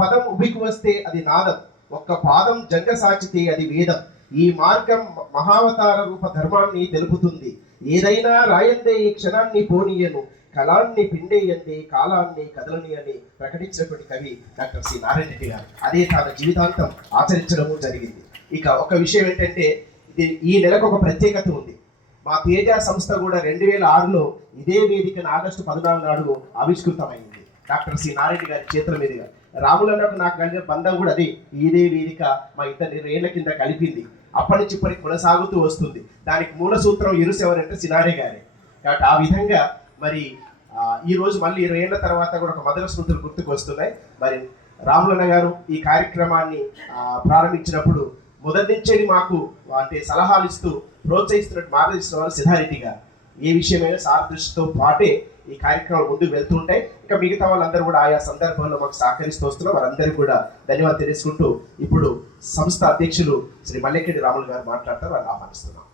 పదం ఉబికి వస్తే అది నాదం, ఒక్క పాదం జంగ సాచితే అది వేదం. ఈ మార్గం మహావతార రూప ధర్మాన్ని తెలుపుతుంది. ఏదైనా రాయందే ఈ క్షణాన్ని పోనీయను, కళాన్ని పిండేయందే కాలాన్ని కదలని అని ప్రకటించినటువంటి కవి డాక్టర్ సి నారాయణ రెడ్డి గారు. అదే తన జీవితాంతం ఆచరించడము జరిగింది. ఇక ఒక విషయం ఏంటంటే, ఈ నెలకు ఒక ప్రత్యేకత ఉంది. మా తేజ సంస్థ కూడా 2006లో ఇదే వేదికను ఆగస్టు 14 నాడు ఆవిష్కృతమైంది డాక్టర్ సి నారాయణ గారి చేతుల మీదుగా. రాములన్నకు నాకు కలిగిన బంధం కూడా అదే, ఇదే వేదిక మా ఇద్దరు ఏళ్ల కింద కలిపింది. అప్పటి నుంచి ఇప్పటికి కొనసాగుతూ వస్తుంది. దానికి మూల సూత్రం ఇరుసెవరంటే సినారే గారే. కాబట్టి ఆ విధంగా మరి ఈ రోజు మళ్ళీ 20 ఏళ్ల తర్వాత కూడా ఒక మధుర స్మృతులు గుర్తుకు వస్తున్నాయి. మరి రాములన్న గారు ఈ కార్యక్రమాన్ని ప్రారంభించినప్పుడు మొదటి నుంచి మాకు అంటే సలహాలు ఇస్తూ ప్రోత్సహిస్తున్నట్టు మార్గదర్శిస్తున్న వారు సిద్ధారెడ్డి గారు. ఏ విషయమైనా సార్ దృష్టితో పాటే ఈ కార్యక్రమాలు ముందుకు వెళ్తుంటాయి. ఇక మిగతా వాళ్ళందరూ కూడా ఆయా సందర్భంలో మాకు సహకరిస్తూ వస్తున్నారు. వారందరికీ కూడా ధన్యవాదాలు తెలుసుకుంటూ ఇప్పుడు సంస్థ అధ్యక్షులు శ్రీ మల్లెకెడ్డి రాములు గారు మాట్లాడతారు. వారిని ఆహ్వానిస్తున్నాం.